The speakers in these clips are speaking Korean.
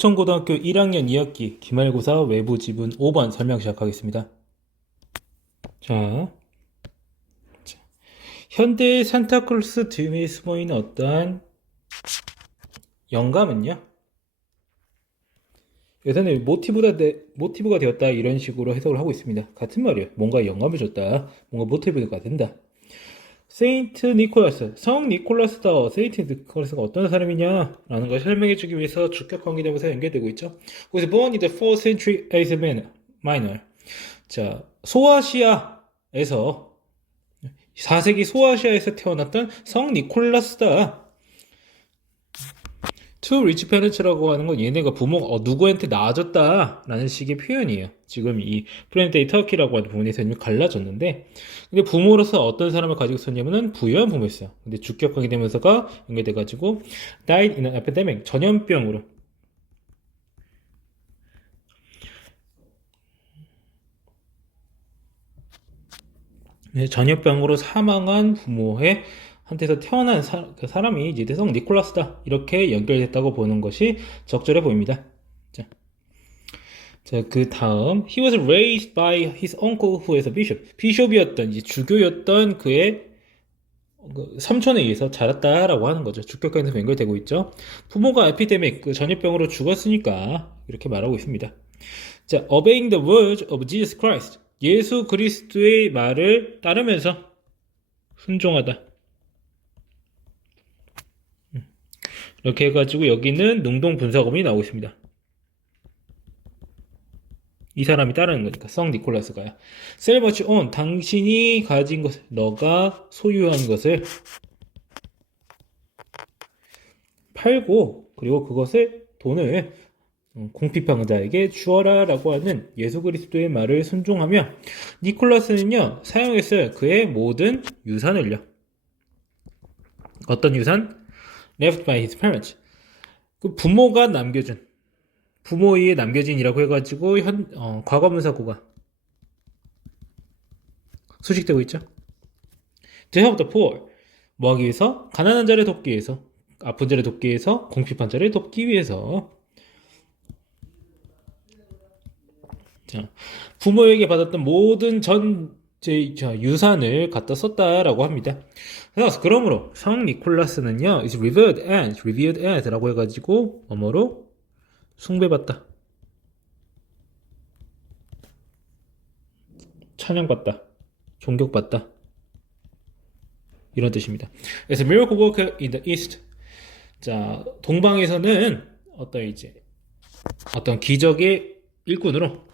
서천고등학교 1학년 2학기 기말고사 외부 지문 5번 설명 시작하겠습니다. 자, 현대의 산타클로스 뒤에 숨어있는 어떠한 영감은요? 예전에 모티브가 되었다 이런 식으로 해석을 하고 있습니다. 같은 말이에요. 뭔가 영감을 줬다. 뭔가 모티브가 된다. 세인트 니콜라스, 성 니콜라스다. 세인트 니콜라스가 어떤 사람이냐? 라는 걸 설명해주기 위해서 주격 관계대명사 연결되고 있죠. 그래서 born in the 4th century Asia Minor. 자, 소아시아에서 4세기 소아시아에서 태어났던 성 니콜라스다. To rich parents라고 하는 건 얘네가 부모가 누구한테 낳아줬다 라는 식의 표현이에요. 지금 이 프렌데이 터키라고 하는 부분에서 이미 갈라졌는데, 근데 부모로서 어떤 사람을 가지고 있었냐면은 부유한 부모였어요. 근데 주격하게 되면서가 연결돼가지고 died in an epidemic, 전염병으로. 네, 전염병으로 사망한 부모의 한테서 태어난 그 사람이 이제 성 니콜라스다 이렇게 연결됐다고 보는 것이 적절해 보입니다. 자, 그 다음 he was raised by his uncle who is a bishop. 비숍이었던 이제 주교였던 그의 삼촌에 의해서 자랐다라고 하는 거죠. 주격관에서 연결되고 있죠. 부모가 에피데믹 그 전염병으로 죽었으니까 이렇게 말하고 있습니다. 자, obeying the words of Jesus Christ. 예수 그리스도의 말을 따르면서 순종하다. 이렇게 해가지고 여기는 능동 분사구문이 나오고 있습니다. 이 사람이 따르는 거니까 성 니콜라스가요. Sell what you own. 당신이 가진 것을, 너가 소유한 것을 팔고 그리고 그것을 돈을 궁핍한 자에게 주어라 라고 하는 예수 그리스도의 말을 순종하며 니콜라스는요 사용했어요. 그의 모든 유산을요. 어떤 유산? Left by his parents. 그 부모가 남겨준, 부모에 의해 남겨진이라고 해가지고 과거분사구가 수식되고 있죠. To help the poor. 뭐 하기 위해서? 가난한 자를 돕기 위해서, 아픈 자를 돕기 위해서, 궁핍한 자를 돕기 위해서. 자, 부모에게 받았던 모든 유산을 갖다 썼다라고 합니다. 그러므로 성 니콜라스는요, is revered as 라고 해가지고 뭐뭐로 숭배받다, 찬양받다, 존경받다 이런 뜻입니다. 그래서 miracle worker in the east. 자, 동방에서는 어떤 기적의 일꾼으로,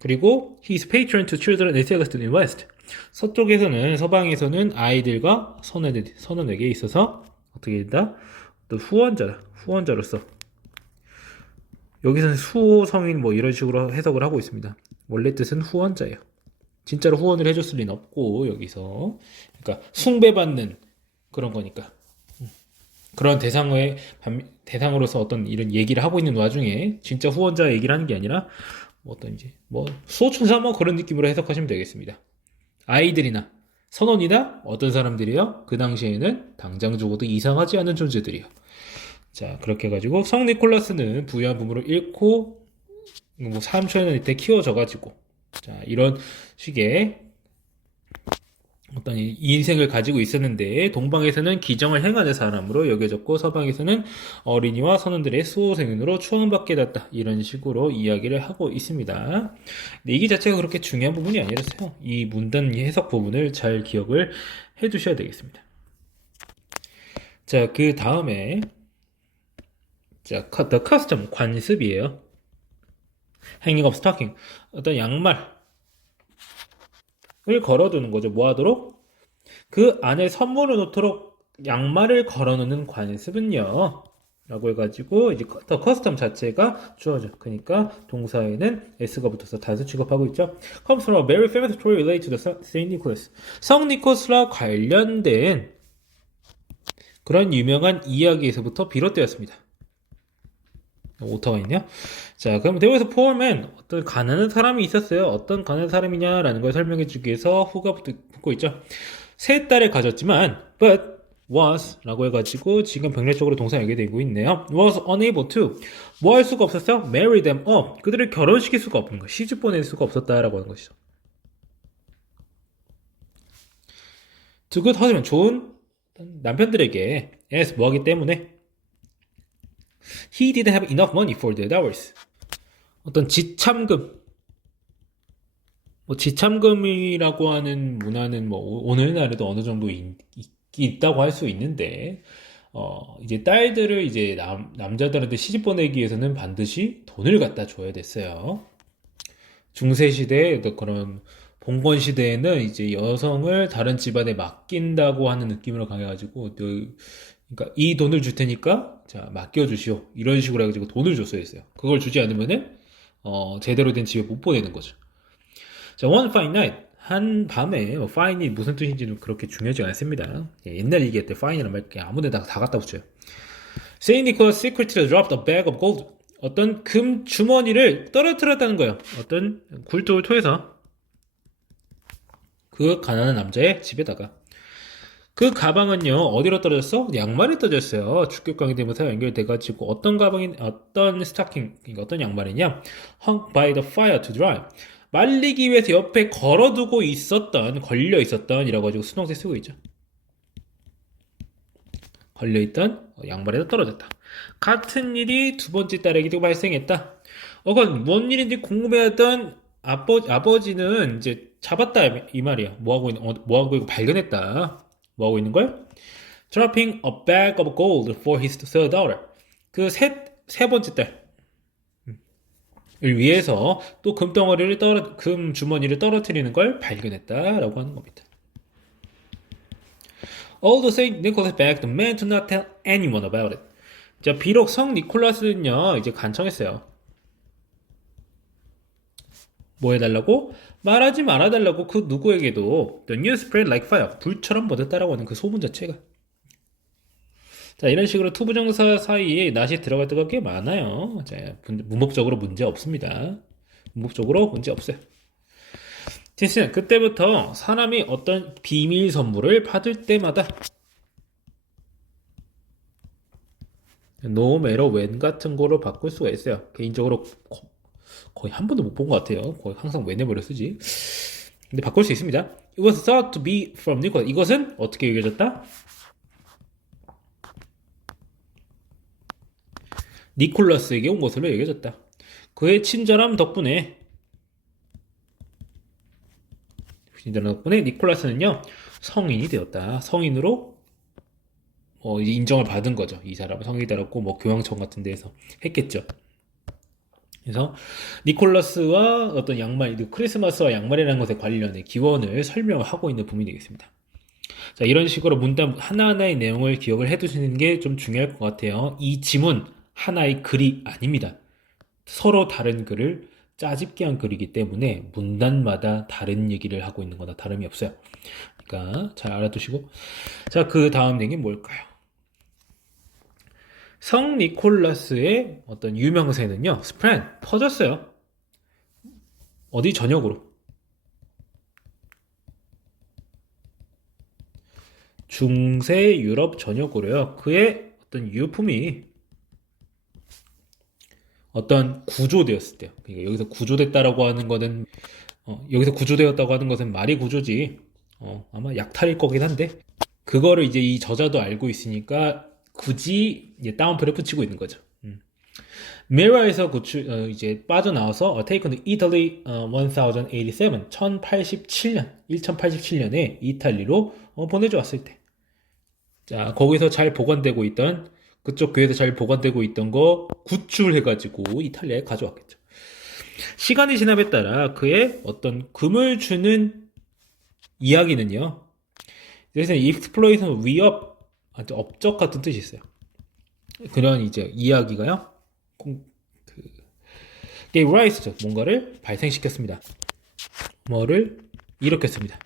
그리고 he is patron to children and Celestine in west. 서방에서는 아이들과 선원에게 있어서 어떻게 된다? 또 후원자로서. 여기서는 수호 성인 뭐 이런 식으로 해석을 하고 있습니다. 원래 뜻은 후원자예요. 진짜로 후원을 해줬을 리는 없고 여기서 그러니까 숭배받는 그런 거니까. 그런 대상으로서 어떤 이런 얘기를 하고 있는 와중에 진짜 후원자 얘기를 하는 게 아니라 수호천사 그런 느낌으로 해석하시면 되겠습니다. 아이들이나 선원이나 어떤 사람들이요? 그 당시에는 당장 죽어도 이상하지 않은 존재들이요. 자, 그렇게 해가지고 성 니콜라스는 부유한 부모를 잃고 삼촌은 이때 키워져가지고 자, 이런 식의 어떤 인생을 가지고 있었는데 동방에서는 기정을 행하는 사람으로 여겨졌고 서방에서는 어린이와 선원들의 수호생으로 추앙받게 됐다 이런 식으로 이야기를 하고 있습니다. 근데 이 자체가 그렇게 중요한 부분이 아니라서요. 이 문단 해석 부분을 잘 기억을 해 두셔야 되겠습니다. 자, 그 다음에 자, the custom 관습이에요. hanging of stocking 어떤 양말을 걸어두는 거죠. 뭐 하도록? 그 안에 선물을 놓도록 양말을 걸어놓는 관습은요 라고 해가지고 이제 더 커스텀 자체가 주어져. 그러니까 동사에는 s가 붙어서 단수 취급하고 있죠. comes from a very famous story related to the Saint Nicholas. 성 니콜스와 관련된 그런 유명한 이야기에서부터 비롯되었습니다. 오타가 있냐? 자, 그럼 there was a poor man. 어떤 가난한 사람이 있었어요. 어떤 가난한 사람이냐라는 걸 설명해 주기 위해서 who가 붙고 있죠. 세 딸을 가졌지만 but was라고 해가지고 지금 병렬적으로 동사 연결되고 있네요. was unable to 뭐 할 수가 없었어요? marry them up 그들을 결혼시킬 수가 없는 거 시집 보낼 수가 없었다라고 하는 것이죠. to good husband 좋은 남편들에게 as 뭐하기 때문에 he didn't have enough money for the divorce 어떤 지참금 뭐 지참금이라고 하는 문화는 뭐 오늘날에도 어느 정도 있다고 할 수 있는데 이제 딸들을 이제 남자들한테 시집 보내기 위해서는 반드시 돈을 갖다 줘야 됐어요. 중세 시대 그런 봉건 시대에는 이제 여성을 다른 집안에 맡긴다고 하는 느낌으로 강해가지고 그러니까 이 돈을 줄 테니까 자 맡겨주시오 이런 식으로 해가지고 돈을 줬어야 했어요. 그걸 주지 않으면은 제대로 된 집에 못 보내는 거죠. 자, one fine night 한 밤에 fine이 무슨 뜻인지는 그렇게 중요하지 않습니다. 옛날 얘기할 때 fine이라는 말 아무데나 다 갖다 붙여요. Saint Nicholas secretly dropped a bag of gold. 어떤 금 주머니를 떨어뜨렸다는 거예요. 어떤 굴뚝을 통해서 그 가난한 남자의 집에다가 그 가방은요 어디로 떨어졌어? 양말에 떨어졌어요. 축격광이 되면서 연결돼가지고 어떤 가방인 어떤 스타킹 그러니까 어떤 양말이냐? Hung by the fire to dry. 말리기 위해서 옆에 걸어두고 있었던 걸려 있었던 이라고 가지고 수동태 쓰고 있죠. 걸려있던 양말에서 떨어졌다. 같은 일이 두 번째 딸에게도 발생했다. 그건 뭔 일인지 궁금해하던 아버지는 이제 잡았다 이 말이야. 뭐하고 이거 발견했다. 뭐하고 있는 걸? Dropping a bag of gold for his third daughter. 그 세 번째 딸을 위해서 또 금 주머니를 떨어뜨리는 걸 발견했다라고 하는 겁니다. Although Saint Nicholas begged the man to not tell anyone about it. 자, 비록 성 니콜라스는요, 이제 간청했어요. 뭐 해달라고? 말하지 말아달라고 그 누구에게도 The news spread like fire. 불처럼 퍼졌다라고 하는 그 소문 자체가. 자, 이런 식으로 투부정사 사이에 낫이 들어갈 때가 꽤 많아요. 자, 문법적으로 문제 없습니다. 문법적으로 문제 없어요. 그때부터 사람이 어떤 비밀 선물을 받을 때마다 no matter when 같은 거로 바꿀 수가 있어요. 개인적으로 거의 한 번도 못 본 것 같아요. 거의 항상 whenever를 쓰지. 근데 바꿀 수 있습니다. It was thought to be from Nicholas. 이것은 어떻게 여겨졌다? 니콜라스에게 온 것으로 여겨졌다. 그의 친절함 덕분에 니콜라스는요 성인이 되었다. 성인으로 이제 인정을 받은 거죠. 이 사람은 성인이 되었고 뭐 교황청 같은 데에서 했겠죠. 그래서 니콜라스와 어떤 양말, 크리스마스와 양말이라는 것에 관련해 기원을 설명하고 있는 부분이 되겠습니다. 자, 이런 식으로 문단 하나하나의 내용을 기억을 해두시는 게 좀 중요할 것 같아요. 이 지문 하나의 글이 아닙니다. 서로 다른 글을 짜집게 한 글이기 때문에 문단마다 다른 얘기를 하고 있는 거나 다름이 없어요. 그러니까 잘 알아두시고 자, 그 다음 얘기는 뭘까요? 성 니콜라스의 어떤 유명세는요, 스프레드, 퍼졌어요. 어디 전역으로? 중세 유럽 전역으로요. 그의 어떤 유품이 어떤 구조되었을 때요. 그러니까 여기서 구조됐다라고 하는 거는 여기서 구조되었다고 하는 것은 말이 구조지. 아마 약탈일 거긴 한데 그거를 이제 이 저자도 알고 있으니까 굳이 이제 다운표를 붙이고 있는 거죠. 메라에서 이제 빠져나와서 Taken to Italy 1087 1087년에 이탈리로 보내줘 왔을 때. 자, 거기서 잘 보관되고 있던 그쪽 교회에서 잘 보관되고 있던 거 구출해가지고 이탈리아에 가져왔겠죠. 시간이 지남에 따라 그의 어떤 금을 주는 이야기는요. 그래서 exploitation 위협, 업적 같은 뜻이 있어요. 그런 이제 이야기가요. gave rise, 뭔가를 발생시켰습니다. 뭐를 일으켰습니다.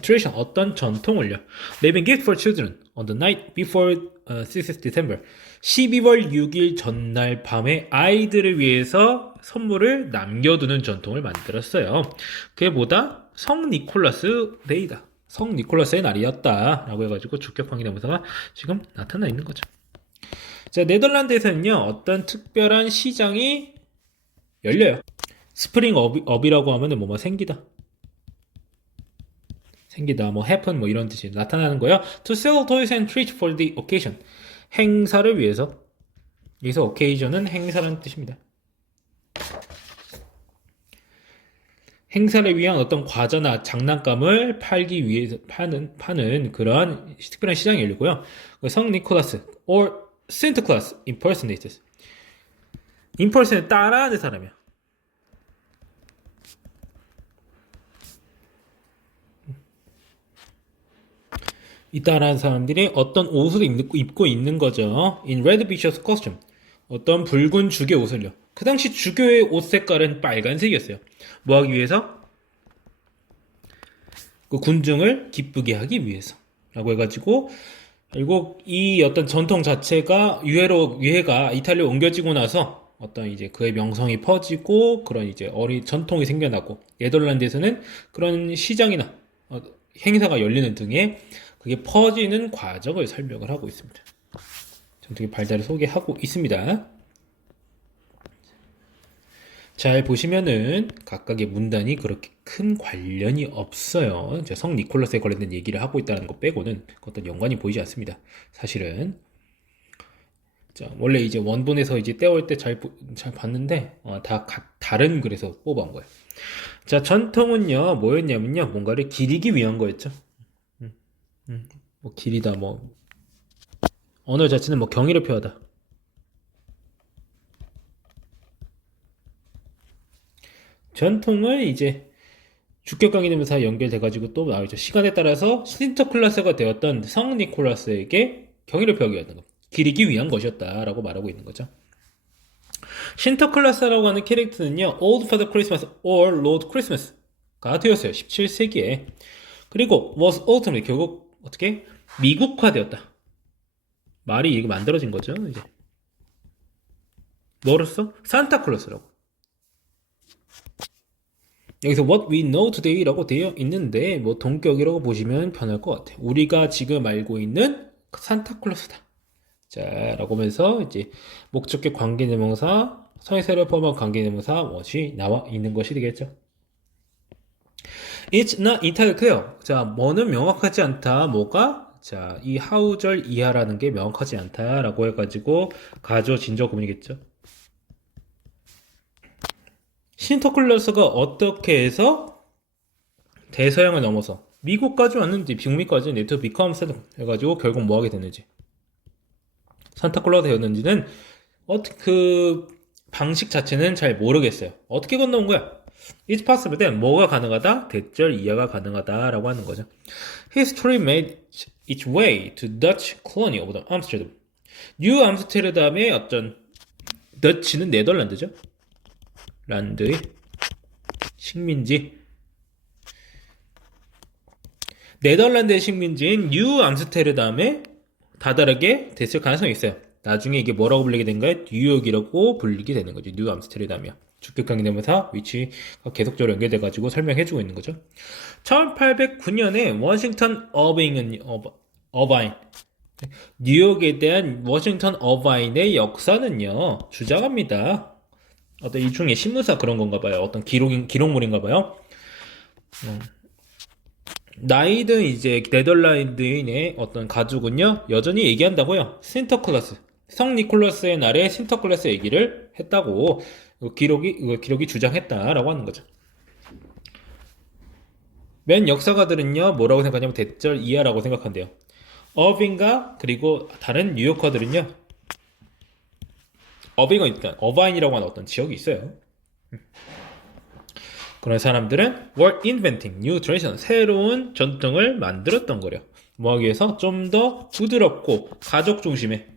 tradition, 어떤 전통을요. Leaving gift for children on the night before 6th December. 12월 6일 전날 밤에 아이들을 위해서 선물을 남겨두는 전통을 만들었어요. 그게 뭐다? 성 니콜라스 데이다. 성 니콜라스의 날이었다라고 해가지고 주격 관계대명사가 지금 나타나 있는 거죠. 자, 네덜란드에서는요, 어떤 특별한 시장이 열려요. 스프링 업이라고 하면은 뭐뭐 생기다, 뭐 happen 뭐 이런 뜻이 나타나는 거예요. To sell toys and treats for the occasion. 행사를 위해서. 여기서 occasion은 행사라는 뜻입니다. 행사를 위한 어떤 과자나 장난감을 팔기 위해서 파는 그러한 특별한 시장이 열리고요. 성 니콜라스 or Santa Claus impersonators. impersonate 따라하는 사람이야. 이 따라하는 사람들이 어떤 옷을 입고 있는 거죠. In red vicious costume. 어떤 붉은 주교 옷을요. 그 당시 주교의 옷 색깔은 빨간색이었어요. 뭐 하기 위해서? 그 군중을 기쁘게 하기 위해서. 라고 해가지고, 그리고 이 어떤 전통 자체가 유해가 이탈리아로 옮겨지고 나서 어떤 이제 그의 명성이 퍼지고 그런 이제 전통이 생겨나고 네덜란드에서는 그런 시장이나 행사가 열리는 등의 그게 퍼지는 과정을 설명을 하고 있습니다. 전통의 발달을 소개하고 있습니다. 잘 보시면은 각각의 문단이 그렇게 큰 관련이 없어요. 성 니콜라스에 관련된 얘기를 하고 있다는 것 빼고는 어떤 연관이 보이지 않습니다. 사실은. 자, 원래 이제 원본에서 이제 떼올 때 잘 봤는데, 다 다른 글에서 뽑아온 거예요. 자, 전통은요, 뭐였냐면요, 뭔가를 기리기 위한 거였죠. 뭐, 기리다, 뭐, 언어 자체는 뭐, 경의를 표하다. 전통을 이제 주격 관계대명사 연결돼가지고 또 나오죠. 시간에 따라서 신터클라스가 되었던 성 니콜라스에게 경의를 표하기 위한 것, 기리기 위한 것이었다라고 말하고 있는 거죠. 신터클라스라고 하는 캐릭터는요, Old Father Christmas or Lord Christmas가 되었어요. 17세기에. 그리고 was ultimately 결국 어떻게 미국화되었다. 말이 이게 만들어진 거죠. 이제 뭐로써? 산타클로스라고. 여기서 what we know today라고 되어 있는데 뭐 동격이라고 보시면 편할 것 같아요. 우리가 지금 알고 있는 산타클로스다. 자, 라고 하면서 이제 목적격 관계대명사, 서의사를 포함한 관계대명사 what이 나와 있는 것이 되겠죠. It's not entirely clear. 자, 뭐는 명확하지 않다. 뭐가? 자, 이 하우절 이하라는 게 명확하지 않다라고 해가지고 가조 진저 구문이겠죠. 신터클라스가 어떻게 해서 대서양을 넘어서 미국까지 왔는지 북미까지 네트 비컴스 해가지고 결국 뭐 하게 됐는지 산타클로스 되었는지는 그 방식 자체는 잘 모르겠어요. 어떻게 건너온 거야? It's possible then 뭐가 가능하다? 대절 이하가 가능하다라고 하는 거죠. History made its way to Dutch colony of Amsterdam. 뉴 암스테르담의 어떤 더치는 네덜란드죠. 란드의 식민지. 네덜란드의 식민지인 뉴 암스테르담에 다다르게 됐을 가능성이 있어요. 나중에 이게 뭐라고 불리게 된가요? 뉴욕이라고 불리게 되는 거죠. 뉴 암스테르담이요. 주격관계대명사 위치가 계속적으로 연결돼가지고 설명해주고 있는 거죠. 1809년에 워싱턴 어바인 뉴욕에 대한 워싱턴 어바인의 역사는요 주장합니다. 어떤 일종의 신문사 그런 건가 봐요. 어떤 기록물인가 봐요. 나이든 이제 네덜란드인의 어떤 가족은요 여전히 얘기한다고요. 신터클라스 성 니콜라스의 날에 신터클라스 얘기를 했다고 기록이 주장했다라고 하는 거죠. 맨 역사가들은요 뭐라고 생각하냐면 대절 이하라고 생각한대요. 어빙과 그리고 다른 뉴요커들은요 어빙은 일단 어바인이라고 하는 어떤 지역이 있어요. 그런 사람들은 were inventing new tradition 새로운 전통을 만들었던 거래요. 뭐 하기 위해서 좀 더 부드럽고 가족 중심의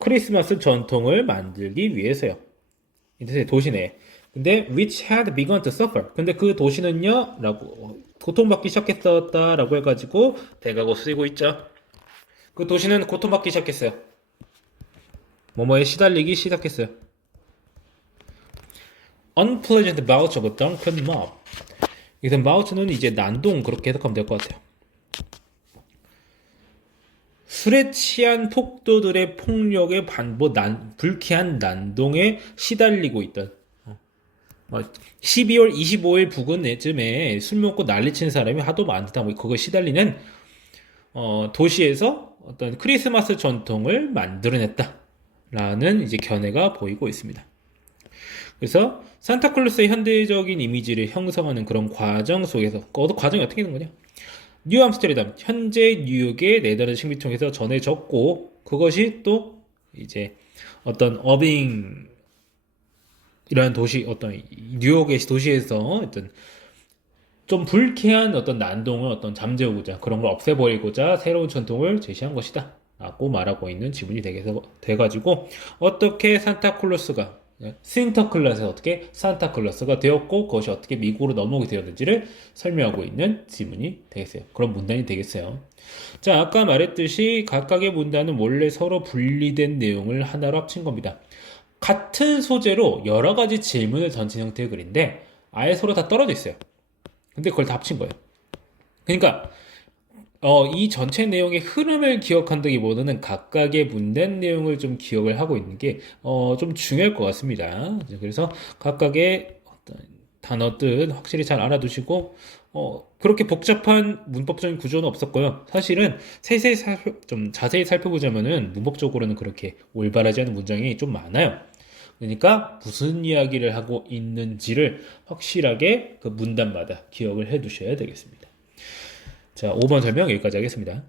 크리스마스 전통을 만들기 위해서요. 이 도시 내에. 근데 which had begun to suffer. 근데 그 도시는요, 고통받기 시작했었다라고 해가지고 대가고 쓰이고 있죠. 그 도시는 고통받기 시작했어요. 뭐뭐에 시달리기 시작했어요. unpleasant bouts of a drunken mob. 여기서 bouts는 이제 난동 그렇게 해석하면 될 것 같아요. 술에 취한 폭도들의 폭력에 불쾌한 난동에 시달리고 있던 12월 25일 부근쯤에 술 먹고 난리치는 사람이 하도 많다. 그거 시달리는 도시에서 어떤 크리스마스 전통을 만들어냈다라는 이제 견해가 보이고 있습니다. 그래서 산타클로스의 현대적인 이미지를 형성하는 그런 과정 속에서 과정이 어떻게 되는 거냐? 뉴암스테르담, 현재 뉴욕의 네덜란드 식민지에서 전해졌고 그것이 또 이제 어떤 어빙 이라는 도시 어떤 뉴욕의 도시에서 어떤 좀 불쾌한 어떤 난동을 어떤 잠재우고자 그런 걸 없애버리고자 새로운 전통을 제시한 것이다 라고 말하고 있는 지문이 돼가지고 어떻게 산타클로스가 신터클라스가 어떻게 산타클로스가 되었고 그것이 어떻게 미국으로 넘어오게 되었는지를 설명하고 있는 지문이 되겠어요. 그런 문단이 되겠어요. 자, 아까 말했듯이 각각의 문단은 원래 서로 분리된 내용을 하나로 합친 겁니다. 같은 소재로 여러 가지 질문을 던진 형태의 글인데 아예 서로 다 떨어져 있어요. 근데 그걸 다 합친 거예요. 그러니까 이 전체 내용의 흐름을 기억한다기보다는 각각의 문단 내용을 좀 기억을 하고 있는 게 좀 중요할 것 같습니다. 그래서 각각의 어떤 단어들 확실히 잘 알아두시고 그렇게 복잡한 문법적인 구조는 없었고요. 사실은 좀 자세히 살펴보자면은 문법적으로는 그렇게 올바르지 않은 문장이 좀 많아요. 그러니까 무슨 이야기를 하고 있는지를 확실하게 그 문단마다 기억을 해 두셔야 되겠습니다. 자, 5번 설명 여기까지 하겠습니다.